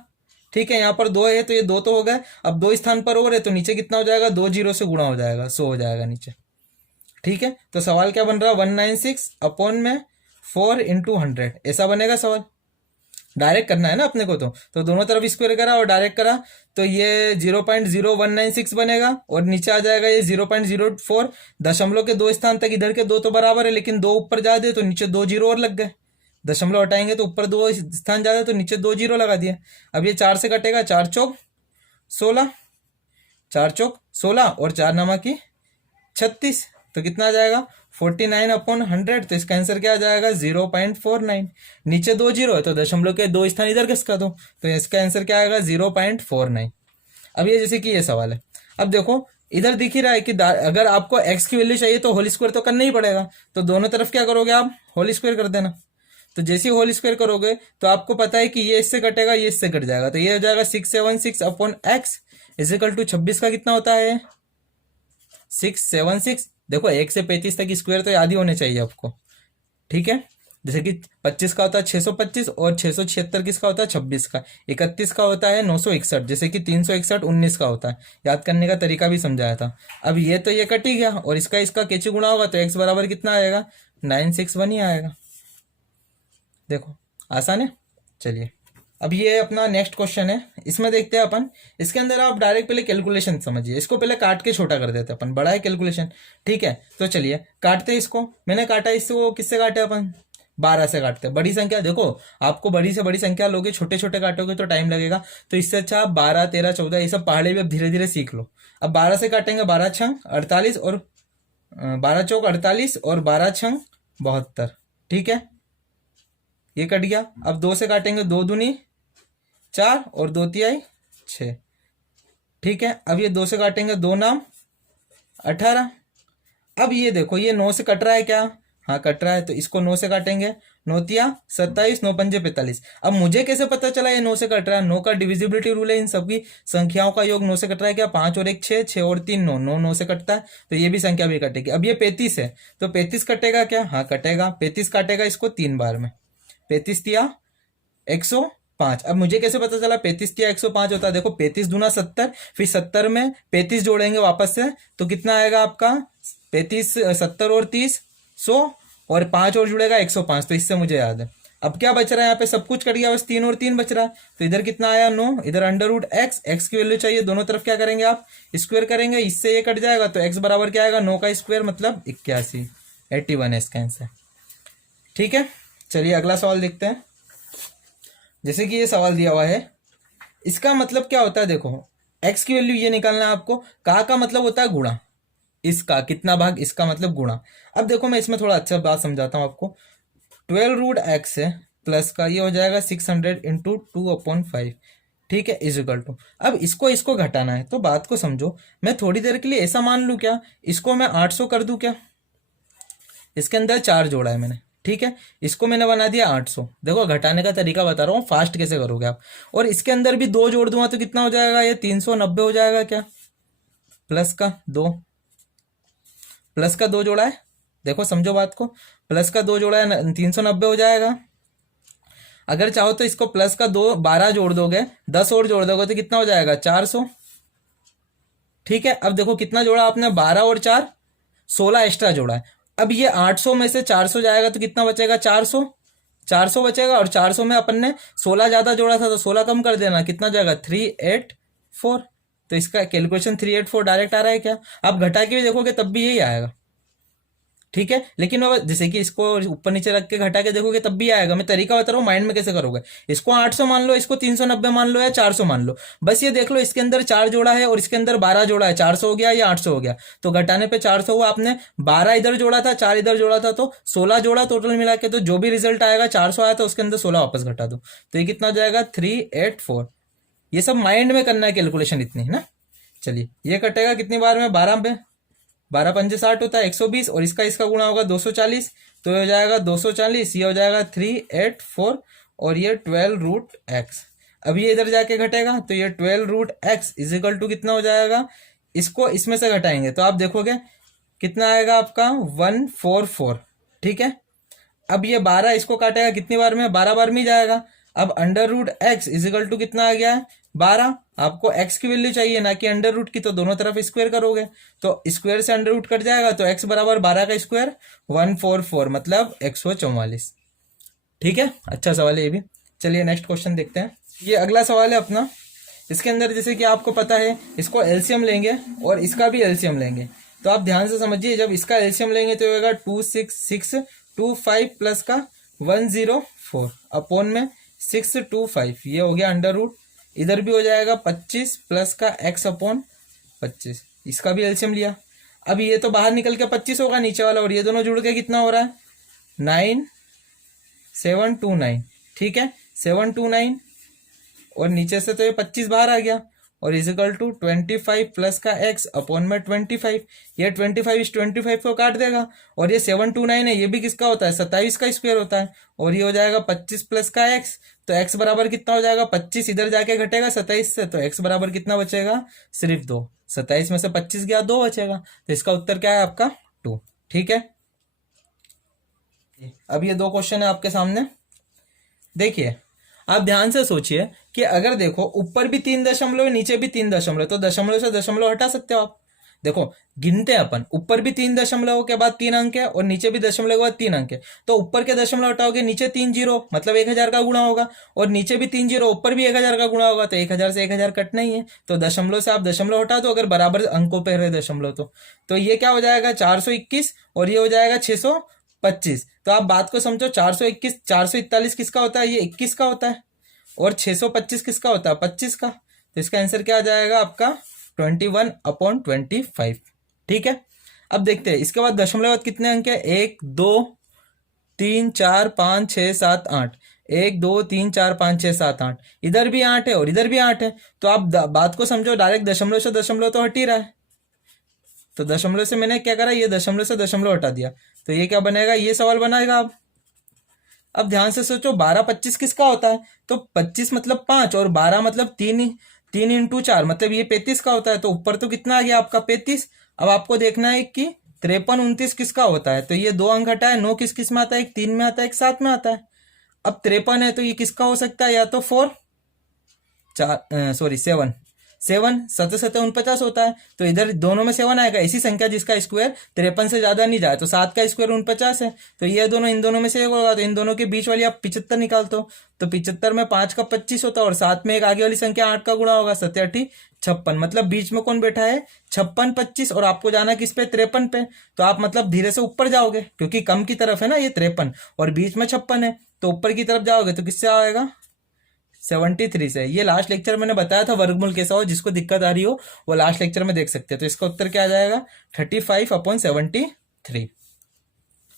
ठीक है, यहाँ पर 2 है तो ये 2 तो हो गए, अब 2 स्थान पर और है तो नीचे कितना हो जाएगा, 2 जीरो से गुणा हो जाएगा, 100 हो जाएगा नीचे, ठीक है। तो सवाल क्या बन रहा है, 196 अपॉन में 4 इंटू 100, ऐसा बनेगा सवाल। डायरेक्ट करना है ना अपने को, तो दोनों तरफ स्क्वायर करा और डायरेक्ट करा, तो ये 0.0196 बनेगा, और नीचे आ जाएगा ये 0.04, दशमलव के 2 स्थान तक इधर के 2 तो बराबर है, लेकिन 2 ऊपर जा दे तो नीचे 2 जीरो और लग गए, दशमलव हटाएंगे तो ऊपर 2 स्थान ज्यादा तो नीचे 2 जीरो लगा दिए। अब ये 4 से कटेगा, 4 चौक 16, 4 चौक 16 और 4 नामा की 36, तो कितना आ जाएगा 49 अपॉन 100, तो इसका आंसर क्या आ जाएगा 0.49। नीचे 2 जीरो है तो दशमलव के 2 स्थान इधर किसका दो, तो इसका आंसर क्या आएगा 0.49। अब ये जैसे कि ये सवाल है, अब देखो इधर दिख ही रहा है कि अगर आपको x की वैल्यू चाहिए तो होल स्क्वायर तो करना ही पड़ेगा, तो दोनों तरफ क्या करोगे आप, होल स्क्वायर कर देना। तो जैसे ही होल स्क्वायर करोगे तो आपको पता है कि ये इससे कटेगा, ये इससे कट जाएगा, तो ये हो जाएगा 676 अपॉन एक्स इजिकल टू 26 का कितना होता है 676। देखो 1 से 35 तक स्क्वायर तो याद ही होने चाहिए आपको, ठीक है। जैसे कि 25 का होता है 625, और 676 किसका होता है 26 का, 31 का होता है 961, जैसे कि 361 19 का होता है, याद करने का तरीका भी समझाया था। अब ये तो ये कट ही गया, और इसका इसका कैचे गुणा होगा तो x बराबर कितना आएगा 961 ही आएगा। देखो आसान है। चलिए अब ये अपना नेक्स्ट क्वेश्चन है, इसमें देखते हैं अपन, इसके अंदर आप डायरेक्ट पहले कैलकुलेशन समझिए, इसको पहले काट के छोटा कर देते हैं अपन, बड़ा है कैलकुलेशन, ठीक है। तो चलिए काटते हैं इसको, मैंने काटा इसको, किससे काटे अपन 12 से काटते हैं, बड़ी संख्या। देखो आपको बड़ी से बड़ी संख्या लोगे, छोटे छोटे काटोगे तो टाइम लगेगा, तो इससे अच्छा आप 12 13 14 ये सब पहाड़े भी अब धीरे धीरे सीख लो। अब 12 से काटेंगे, 12 छंग 48 और 12 चौक 48 और 12 छंग 72, ठीक है, ये कट गया। अब 2 से काटेंगे, 2 दूनी 4 और 2 तिहाई 6, ठीक है। अब ये 2 से काटेंगे, 2 नाम 18। अब ये देखो ये 9 से कट रहा है क्या, हाँ कट रहा है, तो इसको 9 से काटेंगे, 9 तिया 27, 9 पंजे 45। अब मुझे कैसे पता चला ये 9 से कट रहा है, 9 का डिविजिबिलिटी रूल है, इन सभी संख्याओं का योग 9 से कट रहा है क्या, 5 और 1 6, 6 और 3 9, 9 9 से कटता है, तो ये भी संख्या भी कटेगी। अब ये 35 है तो 35 कटेगा क्या, हाँ कटेगा, 35 काटेगा इसको 3 बार में, 35 तिया 105। अब मुझे कैसे पता चला 35 तिया 105 होता है, देखो 35 दूना 70, फिर 70 में 35 जोड़ेंगे वापस से, तो कितना आएगा आपका 35 70 और 30 100, और 5 और जुड़ेगा 105, तो इससे मुझे याद है। अब क्या बच रहा है यहाँ पे, सब कुछ कट गया, बस 3 और 3 बच रहा है, तो इधर कितना आया 9, इधर अंडर रूट एक्स की वैल्यू चाहिए, दोनों तरफ क्या करेंगे आप स्क्वायर करेंगे, इससे ये कट जाएगा, तो एक्स बराबर क्या आएगा 9 का स्क्वायर मतलब 81, 81 है इसका आंसर, ठीक है। चलिए अगला सवाल देखते हैं। जैसे कि ये सवाल दिया हुआ है, इसका मतलब क्या होता है, देखो एक्स की वैल्यू ये निकालना है आपको, का मतलब होता है गुणा, इसका कितना भाग, इसका मतलब गुणा। अब देखो मैं इसमें थोड़ा अच्छा बात समझाता हूँ आपको, 12 रूट एक्स है प्लस का ये हो जाएगा 600 इंटू 2/5, ठीक है, इज इक्वल टू। अब इसको घटाना है तो बात को समझो, मैं थोड़ी देर के लिए ऐसा मान लूँ क्या, इसको मैं 800 कर दूं क्या, इसके अंदर 4 जोड़ा है मैंने, ठीक है, इसको मैंने बना दिया 800। देखो घटाने का तरीका बता रहा हूँ, फास्ट कैसे करोगे आप, और इसके अंदर भी 2 जोड़ दूंगा तो कितना हो जाएगा, ये 390 हो जाएगा क्या, प्लस का 2, प्लस का 2 जोड़ा है, देखो समझो बात को, प्लस का 2 जोड़ा है 390 हो जाएगा। अगर चाहो तो इसको प्लस का 12 जोड़ दोगे, 10 और जोड़ दोगे तो कितना हो जाएगा 400। ठीक है, अब देखो कितना जोड़ा आपने, 12 और 4 16 एक्स्ट्रा जोड़ा है। अब ये 800 में से 400 जाएगा तो कितना बचेगा 400, 400 बचेगा। और 400 में अपन ने 16 ज्यादा जोड़ा था तो 16 कम कर देना, कितना जाएगा 384। तो इसका कैलकुलेशन 384 डायरेक्ट आ रहा है क्या? आप घटा के भी देखोगे तब भी यही आएगा। ठीक है, लेकिन वो जैसे कि इसको ऊपर नीचे रख के घटा के देखोगे तब भी आएगा। मैं तरीका बता रहा हूँ माइंड में कैसे करोगे। इसको 800 मान लो, इसको 390 मान लो या 400 मान लो, बस ये देख लो इसके अंदर 4 जोड़ा है और इसके अंदर 12 जोड़ा है, 400 हो गया या 800 हो गया। तो घटाने पे 400 हुआ, आपने 12 इधर जोड़ा था 4 इधर जोड़ा था तो 16 जोड़ा टोटल मिला के, तो जो भी रिजल्ट आएगा 400 आया तो उसके अंदर 16 वापस घटा दो, तो ये कितना हो जाएगा 384। ये सब माइंड में करना है कैलकुलेशन इतनी है ना। चलिए ये कटेगा कितनी बार में, 12 में, 12 पंजे 60 होता है 120, और इसका गुणा होगा 240, तो ये हो जाएगा 240, ये हो जाएगा 384 और ये 12 रूट एक्स। अब ये इधर जाके घटेगा तो ये 12 रूट एक्स इजिकल टू कितना हो जाएगा, इसको इसमें से घटाएंगे तो आप देखोगे कितना आएगा आपका 144। ठीक है, अब ये 12 इसको काटेगा कितनी बार में, 12 बार में ही जाएगा। अब under root x is equal to कितना आ गया है 12। आपको एक्स की वैल्यू चाहिए ना कि अंडर रूट की, तो दोनों तरफ स्क्वायर करोगे तो स्क्वायर से अंडर रूट कट जाएगा, तो एक्स बराबर 12 का स्क्वायर 144 मतलब 144। ठीक है, अच्छा सवाल है ये भी। चलिए नेक्स्ट क्वेश्चन देखते हैं। ये अगला सवाल है अपना। इसके अंदर जैसे कि आपको पता है इसको एलसीएम लेंगे और इसका भी एलसीएम लेंगे, तो आप ध्यान से समझिए। जब इसका एलसीएम लेंगे तो होगा 26625 प्लस का 104 अपॉन में 625, ये हो गया अंडर रूट। इधर भी हो जाएगा 25 प्लस का x अपॉन 25, इसका भी एलसीएम लिया। अब ये तो बाहर निकल के 25 होगा नीचे वाला, और ये दोनों जुड़ के कितना हो रहा है 9729। ठीक है, 729 और नीचे से तो ये 25 बाहर आ गया, और इजिकल टू 25 प्लस का x अपॉन में 25। ये 25 इस 25 को काट देगा, और ये 729 है ये भी किसका होता है 27 का स्क्वायर होता है, और ये हो जाएगा 25 प्लस का x। तो x बराबर कितना हो जाएगा 25 इधर जाके घटेगा 27 से, तो x बराबर कितना बचेगा सिर्फ 2। 27 में से 25 गया 2 बचेगा, तो इसका उत्तर क्या है आपका 2। ठीक है, अब ये 2 क्वेश्चन है आपके सामने। देखिए आप ध्यान से सोचिए कि अगर देखो ऊपर भी 3 दशमलव नीचे भी 3 दशमलव, तो दशमलव से दशमलव हटा सकते हो आप। देखो गिनते हैं अपन, ऊपर भी 3 दशमलव के बाद 3 अंक है और नीचे भी दशमलव के बाद 3 अंक है, तो ऊपर के दशमलव हटाओगे नीचे 3 जीरो मतलब 1000 का गुणा होगा, और नीचे भी 3 जीरो ऊपर भी 1000 का गुणा होगा, तो 1000 से 1000 कटना ही है। तो दशमलव से आप दशमलव हटा दो अगर बराबर अंकों पे रहे दशमलव, तो ये क्या हो जाएगा 421 और ये हो जाएगा 625। तो आप बात को समझो, 421 441 किसका होता है, ये 21 का होता है, और 625 किसका होता है 25 का। तो इसका आंसर क्या आ जाएगा आपका 21/25। ठीक है, अब देखते हैं इसके बाद दशमलव बाद कितने अंक है 1 2 3 4 5 6 7 8, 1 2 3 4 5 6 7 8, इधर भी 8 है और इधर भी 8 है। तो आप बात को समझो, डायरेक्ट दशमलव से दशमलव तो हट ही रहा है, तो दशमलव से मैंने क्या करा, ये दशमलव से दशमलव हटा दिया, तो ये क्या बनेगा, ये सवाल बनाएगा आप। अब ध्यान से सोचो 12 25 किसका होता है, तो 25 मतलब 5 और 12 मतलब 3 3 इंटू 4 मतलब ये 35 का होता है, तो ऊपर तो कितना आ गया आपका 35। अब आपको देखना है कि 53 29 किसका होता है, तो ये 2 अंक हटा है, 9 किस किस में आता है, एक 3 में आता है एक 7 में आता है। अब 53 है तो ये किसका हो सकता है, या तो 7 7 7 49 होता है, तो इधर दोनों में 7 आएगा, ऐसी संख्या जिसका स्क्वायर 53 से ज्यादा नहीं जाए, तो 7 का स्क्वायर 49 है, तो ये दोनों इन दोनों में से एक होगा, तो इन दोनों के बीच वाली आप 75 निकालते हो, तो 75 में 5 का 25 होता है, और 7 में एक आगे वाली संख्या 8 का गुणा होगा, 7 8 56, मतलब बीच में कौन बैठा है 56 25, और आपको जाना किस पे 53 पे, तो आप मतलब धीरे से ऊपर जाओगे क्योंकि कम की तरफ है ना ये 53 और बीच में 56 है, तो ऊपर की तरफ जाओगे तो किससे आएगा 73 से। ये लास्ट लेक्चर मैंने बताया था वर्गमूल कैसा हो, जिसको दिक्कत आ रही हो वो लास्ट लेक्चर में देख सकते हैं। तो इसका उत्तर क्या आ जाएगा 35/73।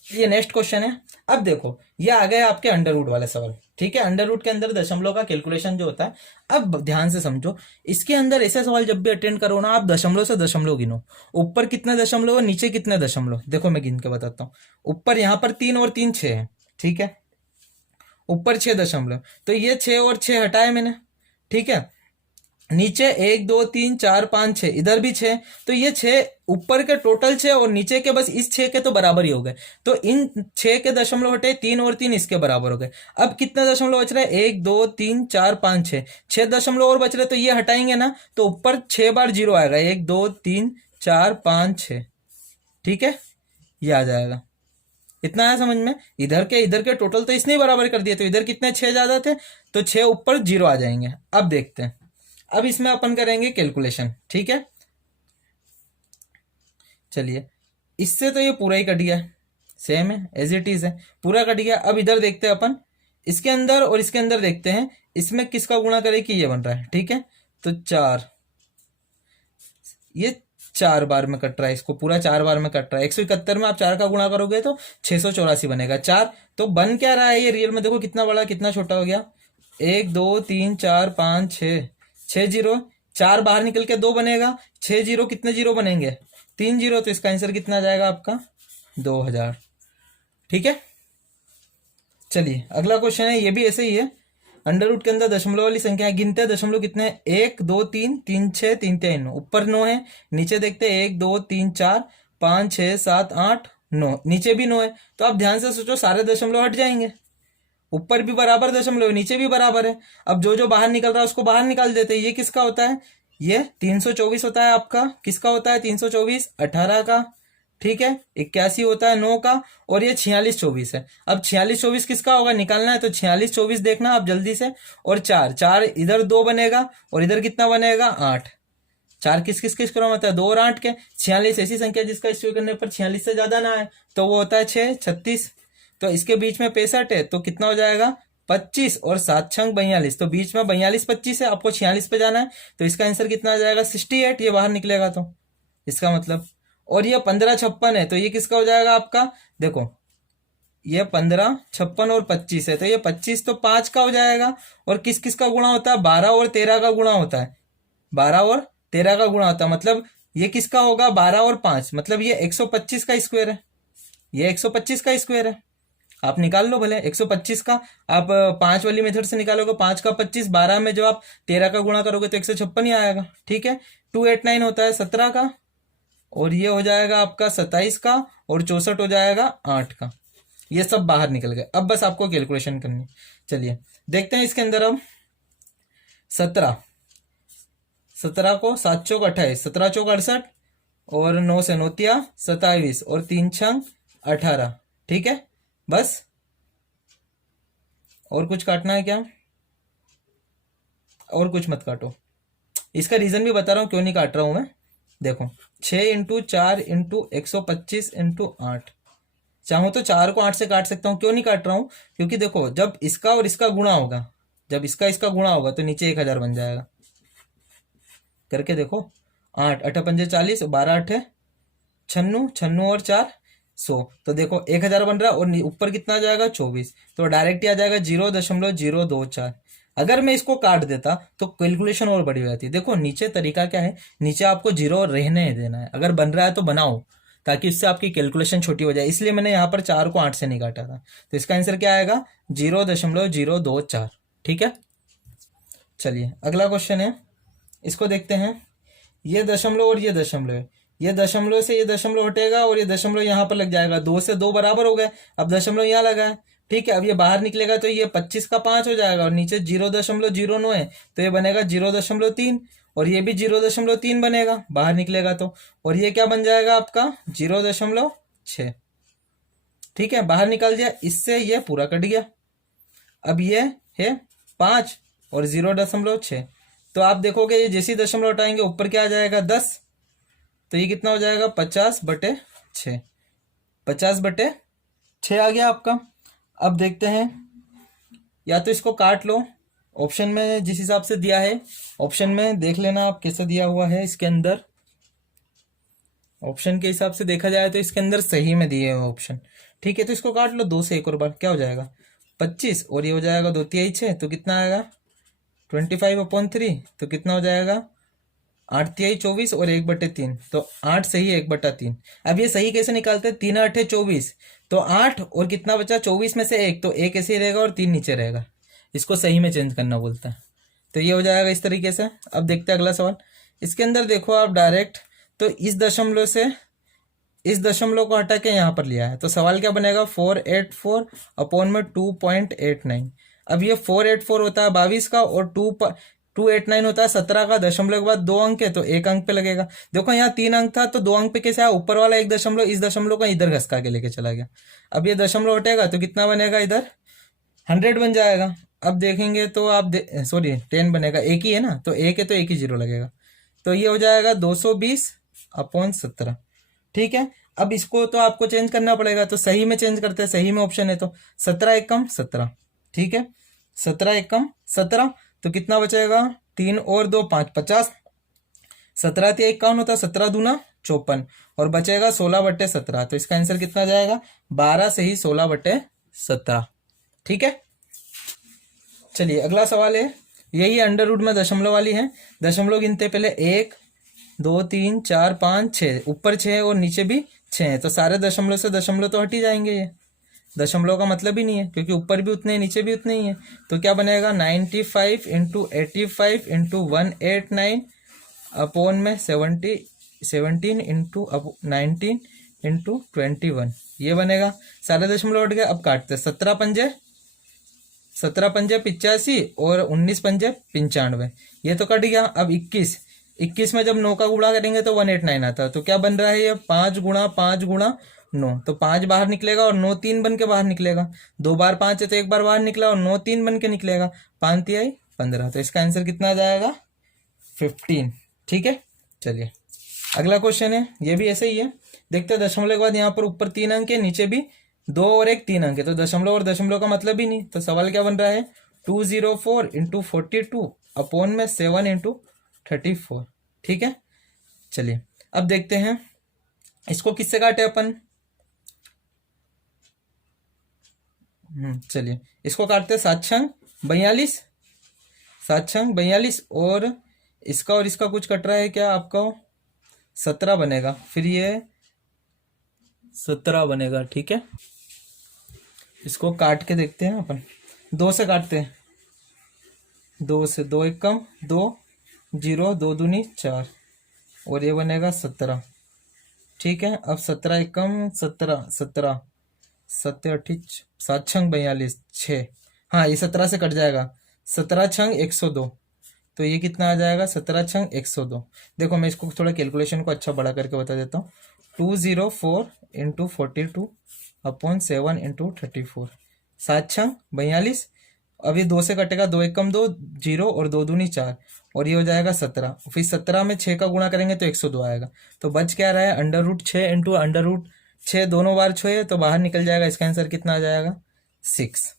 ये नेक्स्ट क्वेश्चन है। अब देखो ये आ गया आपके अंडर रूट वाले सवाल। ठीक है, अंडर रूट के अंदर दशमलव का कैलकुलेशन जो होता है। अब ध्यान से समझो, इसके अंदर ऐसे सवाल जब भी अटेंड करो ना, आप दशमलव से दशमलव गिनो, ऊपर कितने दशमलव और नीचे कितने दशमलव। देखो मैं गिन के बताता हूँ, ऊपर यहाँ पर 3 और 3 6 है, ठीक है, ऊपर 6 दशमलव, तो ये 6 और 6 हटाए मैंने, ठीक है, नीचे 1 2 3 4 5 6, इधर भी 6, तो ये 6 ऊपर के टोटल 6 और नीचे के बस इस 6 के तो बराबर ही हो गए। तो इन 6 के दशमलव हटे 3 और 3 इसके बराबर हो गए। अब कितना दशमलव बच रहा है? 1 2 3 4 5 6, 6 दशमलव और बच रहे, तो ये हटाएंगे ना तो ऊपर 6 बार 0 आएगा। 1 2 3 4 5 6, ठीक है, ये आ जाएगा। इतना आया समझ में? इधर के टोटल तो इसने बराबर कर दिए, तो इधर कितने 6 ज्यादा थे, तो 6 ऊपर 0 आ जाएंगे। अब देखते हैं, अब इसमें अपन करेंगे कैलकुलेशन, ठीक है। चलिए, इससे तो ये पूरा ही कट गया, सेम है, एज इट इज है, पूरा कट गया। अब इधर देखते हैं अपन, इसके अंदर और इसके अंदर देखते हैं, इसमें किसका गुणा करे कि ये बन रहा है, ठीक है। तो 4, ये 4 बार में कट रहा है, इसको पूरा 4 बार में कट रहा है। 171 में आप 4 का गुणा करोगे तो 684 बनेगा। 4 तो बन क्या रहा है ये रियल में? देखो कितना बड़ा कितना छोटा हो गया। 1 2 3 4 5 6, 6 जीरो, 4 बाहर निकल के 2 बनेगा। 6 जीरो, कितने जीरो बनेंगे? 3 जीरो। तो इसका आंसर कितना जाएगा आपका? 2000, ठीक है। चलिए अगला क्वेश्चन है, ये भी ऐसे ही है। अंडर रूट के अंदर दशमलव वाली संख्या है, गिनते हैं दशमलव कितने हैं? 1 2 3 3 6 3 3 9, ऊपर 9 है, नीचे देखते हैं 1 2 3 4 5 6 7 8 9, नीचे भी 9 है। तो आप ध्यान से सोचो, सारे दशमलव हट जाएंगे, ऊपर भी बराबर दशमलव, नीचे भी बराबर है। अब जो जो बाहर निकल रहा है उसको बाहर निकाल देते हैं। ये किसका होता है? ये 324 होता है आपका। किसका होता है 324? 18 का, ठीक है। 81 होता है 9 का, और ये 46 24 है। अब 46 24 किसका होगा निकालना है, तो 46 24 देखना आप जल्दी से। और 4 4 इधर 2 बनेगा, और इधर कितना बनेगा? 8। 4 किस किस किस क्रम होता है? 2 और 8 के। 46 ऐसी संख्या जिसका स्क्वायर करने पर 46 से ज्यादा ना है, तो वो होता है 6 36। तो इसके बीच में 65 है, तो कितना हो जाएगा? 25, और 7 छंग 42, तो बीच में 42 25 है, आपको 46 पे जाना है, तो इसका आंसर कितना आ जाएगा? 68, ये बाहर निकलेगा तो इसका मतलब। और ये 15 56 है, तो ये किसका हो जाएगा आपका? देखो ये 15 56 और 25 है, तो ये 25 तो 5 का हो जाएगा। और किस किस का गुणा होता है? 12 और 13 का गुणा होता है। 12 और 13 का गुणा होता है, मतलब ये किसका होगा? 12 और 5, मतलब ये 125 का स्क्वायर है। ये 125 का स्क्वायर है। आप निकाल लो भले 125 का। आप 5 वाली मेथड से निकालोगे, 5 का 25, 12 में जो आप 13 का गुणा करोगे तो 156 ही आएगा, ठीक है। 289 होता है 17 का, और ये हो जाएगा आपका 27 का, और 64 हो जाएगा 8 का। ये सब बाहर निकल गए। अब बस आपको कैलकुलेशन करनी। चलिए देखते हैं इसके अंदर। अब 17 को 7 चौक 28, 17 चौक 68, और 9 से 9 तिया 27, और 3 छंग 18, ठीक है। बस और कुछ काटना है क्या? और कुछ मत काटो। इसका रीजन भी बता रहा हूं क्यों नहीं काट रहा हूं मैं। देखो 6 इंटू 4 इंटू 125 इंटू 8, चाहूं तो 4 को 8 से काट सकता हूं। क्यों नहीं काट रहा हूं? क्योंकि देखो जब इसका और इसका गुणा होगा, जब इसका इसका गुणा होगा तो नीचे 1000 बन जाएगा। करके देखो, 8 8 पंजे 40, 12 8 96, 96 और 4 100, तो देखो 1000 बन रहा है, और ऊपर कितना आ जाएगा? 24, तो डायरेक्ट ही आ जाएगा 0.024। अगर मैं इसको काट देता तो कैलकुलेशन और बड़ी हो जाती है। देखो नीचे तरीका क्या है, नीचे आपको 0 रहने देना है। अगर बन रहा है तो बनाओ, ताकि इससे आपकी कैलकुलेशन छोटी हो जाए। इसलिए मैंने यहाँ पर 4 को 8 से नहीं काटा था। तो इसका आंसर क्या आएगा? 0.024, ठीक है। चलिए अगला क्वेश्चन है, इसको देखते हैं। ये दशमलव और ये दशमलव है, ये दशमलव से ये दशमलव हटेगा, और ये दशमलव यहाँ पर लग जाएगा। 2 से 2 बराबर हो गए। अब दशमलव यहाँ लगा है, ठीक है। अब ये बाहर निकलेगा तो ये 25 का 5 हो जाएगा, और नीचे 0.09 है, तो ये बनेगा 0.3, और ये भी 0.3 बनेगा बाहर निकलेगा तो। और ये क्या बन जाएगा आपका? 0.6, ठीक है। बाहर निकाल दिया, इससे ये पूरा कट गया। अब ये है 5 और 0.6, तो आप देखोगे ये जैसी दशमलव हटाएंगे ऊपर क्या आ जाएगा? 10, तो ये कितना हो जाएगा? 50/6, 50/6 आ गया आपका। अब देखते हैं, या तो इसको काट लो, ऑप्शन में जिस हिसाब से दिया है, ऑप्शन में देख लेना आप कैसे दिया हुआ है। इसके अंदर ऑप्शन के हिसाब से देखा जाए तो इसके अंदर सही में दिए हुए ऑप्शन, ठीक है। तो इसको काट लो 2 से एक और बार, क्या हो जाएगा? 25, और ये हो जाएगा 2 तिहाई 6, तो कितना आएगा? 25/3, तो कितना हो जाएगा? 8 तिहाई 24, और 1/3, तो 8 सही 1/3। अब ये सही कैसे निकालते हैं? 3 8 24, तो 8 और कितना बचा? 24 में से 1, तो 1 ऐसे ही रहेगा और 3 नीचे रहेगा। इसको सही में चेंज करना बोलता है। तो ये हो जाएगा इस तरीके से। अब देखते हैं अगला सवाल। इसके अंदर देखो आप डायरेक्ट, तो इस दशमलव से इस दशमलव को हटा के यहाँ पर लिया है, तो सवाल क्या बनेगा 484 अपॉन में 2.89। अब ये 484 होता है 22 का, और 289 होता है 17 का। दशमलव के बाद 2 अंक है तो 1 अंक पे लगेगा। देखो यहाँ 3 अंक था तो 2 अंक पे कैसे आया, ऊपर वाला एक दशमलव इस दशमलव का इधर घसका के लेके चला गया। अब ये दशमलव हटेगा तो कितना बनेगा, इधर 100 बन जाएगा। अब देखेंगे तो आप सॉरी 10 बनेगा, एक ही है ना, तो एक है तो एक ही जीरो लगेगा। तो ये हो जाएगा 220 अपॉन 17। ठीक है, अब इसको तो आपको चेंज करना पड़ेगा, तो सही में चेंज करते हैं, सही में ऑप्शन है तो 17 एकम 17। ठीक है, 17 एकम 17, तो कितना बचेगा, 3 और 2 5 50, 17 × 51 होता है, 17 दूना 54, और बचेगा 16/17। तो इसका आंसर कितना जाएगा, 12 से ही 16/17। ठीक है, चलिए अगला सवाल है, यही अंडर रूट में दशमलव वाली है। दशमलव गिनते पहले 1 2 3 4 5 6, ऊपर 6 और नीचे भी 6 है, तो सारे दशमलव से दशमलव तो हट ही जाएंगे। ये दशमलव का मतलब ही नहीं है, क्योंकि ऊपर भी उतने नीचे भी उतने ही है। तो क्या बनेगा, 95 × 85 × 189 अपॉन में 17 × 19 × 21, ये बनेगा। सारे दशमलव हट गए। अब काटते, 17 पंजे 85 और 19 पंजे 95, ये तो कट गया। अब 21 में जब 9 का गुणा करेंगे तो 189 आता है। तो क्या बन रहा है, ये 5 × 5 × 9, तो 5 बाहर निकलेगा और 9 3 बन के बाहर निकलेगा। 2 बार 5 है तो एक बार बाहर निकला, और 9 3 बन के निकलेगा, 5 × 15। तो इसका आंसर कितना आ जाएगा, 15। ठीक है, चलिए अगला क्वेश्चन है, ये भी ऐसे ही है। देखते हैं, दशमलव के बाद यहाँ पर ऊपर 3 अंक है, नीचे भी 2 और 1 3 अंक है, तो दशमलव और दशमलव का मतलब ही नहीं। तो सवाल क्या बन रहा है, 204 × 42 अपॉन में 7 × 34। ठीक है, चलिए अब देखते हैं इसको किससे काटे अपन। चलिए इसको काटते, 7 छंग 42, 7 छंग 42, और इसका कुछ कट रहा है क्या आपका, 17 बनेगा, फिर ये 17 बनेगा। ठीक है, इसको काट के देखते हैं अपन, 2 से काटते हैं, 2 से, 2 एकम 2 0, 2 दूनी 4, और ये बनेगा 17। ठीक है, अब 17 एकम 17, 17 7 7 छंग 42 6, हाँ ये 17 से कट जाएगा, 17 छंग 102, तो ये कितना आ जाएगा, 17 छंग 102। देखो मैं इसको थोड़ा कैलकुलेशन को अच्छा बड़ा करके बता देता हूँ। 204 × 42 अपॉन 7 × 34, 7 छंग 42, अब ये 2 से कटेगा, 2 एकम 2 0, और 2 दूनी 4, और ये हो जाएगा 17। फिर 17 में 6 का गुणा करेंगे तो 102 आएगा। तो बच क्या रहा है, √6 × √6, दोनों बार 6 है तो बाहर निकल जाएगा। इसका आंसर कितना आ जाएगा, 6।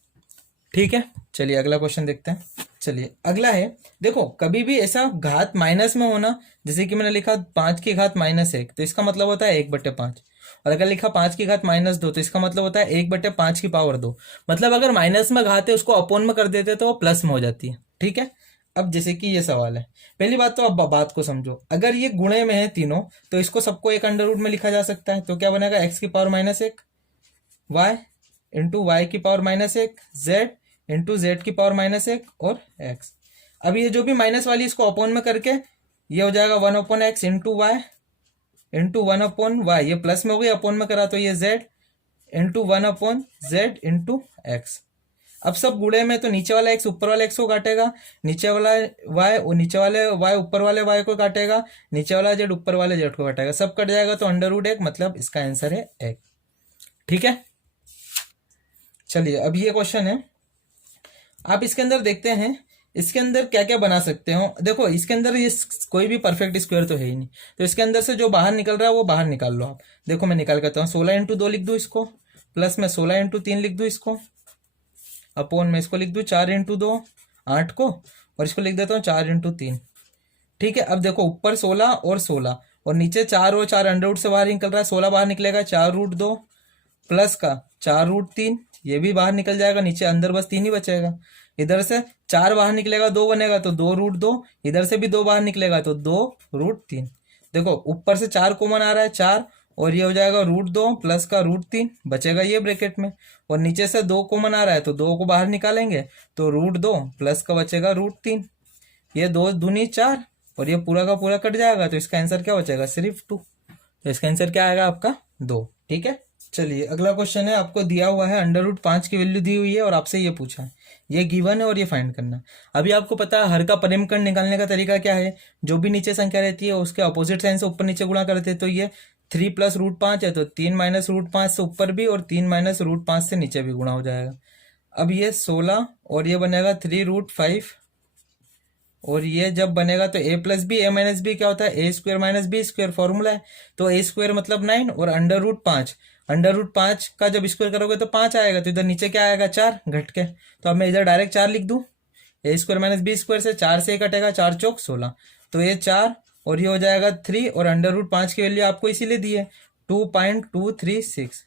ठीक है, चलिए अगला क्वेश्चन देखते हैं। चलिए अगला है, देखो कभी भी ऐसा घात माइनस में होना, जैसे कि मैंने लिखा 5 की घात -1, तो इसका मतलब होता है 1/5, और अगर लिखा 5 की घात -2, तो इसका मतलब होता है 1/5 की पावर 2। मतलब अगर माइनस में घात है उसको अपोन में कर देते तो वो प्लस में हो जाती है। ठीक है, अब जैसे कि ये सवाल है, पहली बात तो अब बात को समझो, अगर ये गुणे में है तीनों तो इसको सबको एक अंडर रूट में लिखा जा सकता है। तो क्या बनेगा, x की पावर -1, y × y की पावर -1, z × z की पावर -1, और x। अब ये जो भी माइनस वाली इसको अपॉन में करके ये हो जाएगा 1/x × y × 1/y, ये प्लस में हो गई, अपॉन में करा तो ये z × 1/z × x। अब सब गुणे में, तो नीचे वाला x ऊपर वाले x को काटेगा, नीचे वाला y और नीचे वाले y ऊपर वाले y को काटेगा, नीचे वाला z ऊपर वाले z को काटेगा, सब कट जाएगा तो √1, मतलब इसका आंसर है 1। ठीक है, चलिए अब ये क्वेश्चन है, आप इसके अंदर देखते हैं इसके अंदर क्या क्या बना सकते हो। देखो इसके अंदर ये कोई भी परफेक्ट स्क्वायर तो है ही नहीं, तो इसके अंदर से जो बाहर निकल रहा है वो बाहर निकाल लो आप। देखो मैं निकाल करता हूँ, 16 × 2 लिख दूँ इसको, प्लस में 16 × 3 लिख दूँ इसको, अपॉन में इसको लिख दूँ 4 × 2 8 को, और इसको लिख देता हूँ 4 × 3। ठीक है, अब देखो ऊपर 16 और 16, और नीचे 4 और 4 अंडर रूट से बाहर निकल रहा है, 16 बाहर निकलेगा, 4√2 प्लस का 4√3, ये भी बाहर निकल जाएगा, नीचे अंदर बस 3 ही बचेगा। इधर से 4 बाहर निकलेगा, 2 बनेगा तो 2√2, इधर से भी 2 बाहर निकलेगा तो 2√3। देखो ऊपर से 4 कॉमन आ रहा है, 4, और ये हो जाएगा √2 प्लस का √3, बचेगा ये ब्रैकेट में, और नीचे से 2 कॉमन आ रहा है तो 2 को बाहर निकालेंगे तो √2 प्लस का बचेगा √3। ये 2 दूनी 4 और ये पूरा का पूरा कट जाएगा, तो इसका आंसर क्या बचेगा, सिर्फ 2। तो इसका आंसर क्या आएगा आपका 2। ठीक है, चलिए अगला क्वेश्चन है। आपको दिया हुआ है √5 की वैल्यू दी हुई है और आपसे ये पूछा है, ये गिवन है और ये फाइंड करना है। अभी आपको पता है हर का परिमकण निकालने का तरीका क्या है, जो भी नीचे संख्या रहती है उसके अपोजिट साइन से ऊपर नीचे गुणा करते हैं। तो ये 3 + √5 है, तो 3 - √5 से ऊपर भी और 3 - √5 से नीचे भी गुणा हो जाएगा। अब ये 16 और ये बनेगा 3√5 और ये जब बनेगा तो a + b a - b क्या होता है, a² - b² फॉर्मूला है। तो a² मतलब 9 और √5 का जब स्क्वायर करोगे तो 5 आएगा, तो इधर नीचे क्या आएगा 4 घट के। तो अब मैं इधर डायरेक्ट 4 लिख दूं, a² - b² से 4 से कटेगा, 4 × 4 = 16। तो ये 4 और ये हो जाएगा 3 और √5 की वैल्यू आपको इसीलिए दी है 2.236।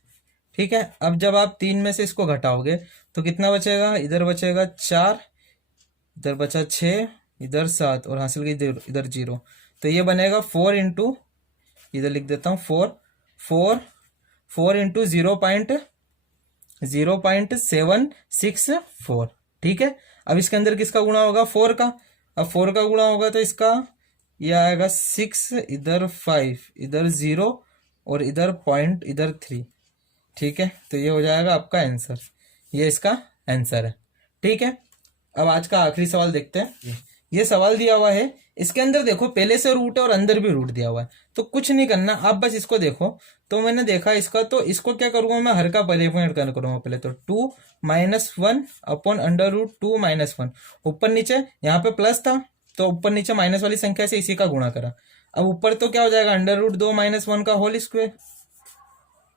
ठीक है, अब जब आप 3 में से इसको घटाओगे तो कितना बचेगा, इधर बचेगा 4, इधर बचा 6, इधर 7 और हासिल की इधर 0। तो ये बनेगा 4 इंटू, इधर लिख देता हूँ 4 इंटू 0.764। ठीक है, अब इसके अंदर किसका गुणा होगा, 4 का। अब 4 का गुणा होगा तो इसका ये आएगा 6, इधर 5, इधर 0 और इधर पॉइंट, इधर 3। ठीक है, तो ये हो जाएगा आपका आंसर, ये इसका आंसर है। ठीक है, अब आज का आखिरी सवाल देखते हैं। ये सवाल दिया हुआ है, इसके अंदर देखो पहले से रूट है और अंदर भी रूट दिया हुआ है, तो कुछ नहीं करना, आप बस इसको देखो। तो मैंने देखा इसका, तो इसको क्या करूंगा मैं, हर का परिपूर्ण करूंगा पहले। तो 2 - 1 अपॉन √2 - 1, ऊपर नीचे, यहाँ पे प्लस था तो ऊपर नीचे माइनस वाली संख्या से इसी का गुणा करा। अब ऊपर तो क्या हो जाएगा, √2 - 1 का होल स्क्वायर।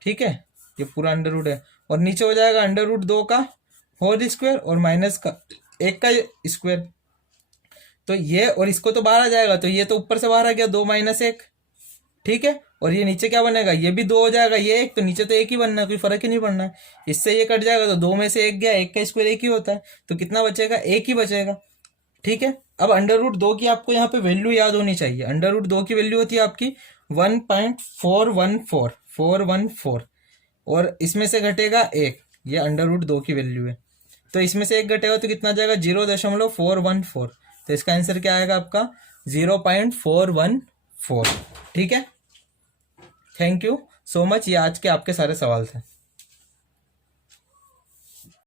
ठीक है, ये पूरा √ है और नीचे हो जाएगा √2 का होल स्क्वायर और माइनस का 1 का स्क्वायर। तो ये और इसको तो बाहर आ जाएगा, तो ये तो ऊपर से बाहर आ गया 2 - 1। ठीक है, और ये नीचे क्या बनेगा, ये भी 2 हो जाएगा, ये 1, तो नीचे तो 1 ही बनना है, कोई फर्क ही नहीं पड़ना है। इससे ये कट जाएगा तो 2 में से 1 गया, 1 का स्क्वायर 1 ही होता है, तो कितना बचेगा, 1 ही बचेगा। ठीक है, अब √2 की आपको यहाँ पे वैल्यू याद होनी चाहिए। √2 की वैल्यू होती है आपकी 1.414 और इसमें से घटेगा 1, ये √2 की वैल्यू है। तो इसमें से 1 घटेगा तो कितना जाएगा, 0.414। तो इसका आंसर क्या आएगा आपका 0.414। ठीक है, थैंक यू सो मच। ये आज के आपके सारे सवाल थे।